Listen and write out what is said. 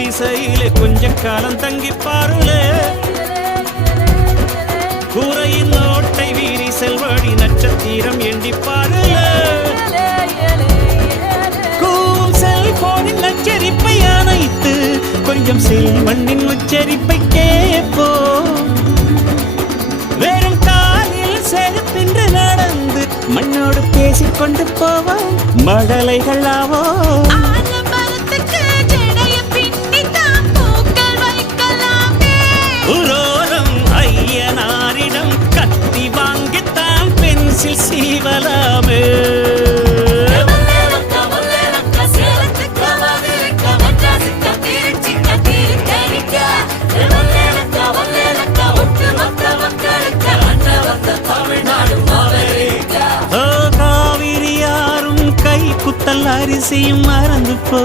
குடிசையிலே கொஞ்ச காலம் தங்கி பாருலே கூரையின் ஓட்டை வீரி செல்வடி நட்சத்திரம் எண்ணி பாருலே கூவும் செல்போனின் நச்சரிப்பை அணைத்து கொஞ்சம் செல்வண்ணின் உச்சரிப்பை கேட்போ வெறும் காலில் செருப்பின்று நடந்து மண்ணோடு பேசிக்கொண்டு போவோம் மடலைகள் ஆவோ உரோரம் ஐயனாரிடம் கத்தி வாங்கித்தான் பென்சில் சீவலாமே காவிரி யாரும் கை குத்தல் அரிசியும் மறந்து போ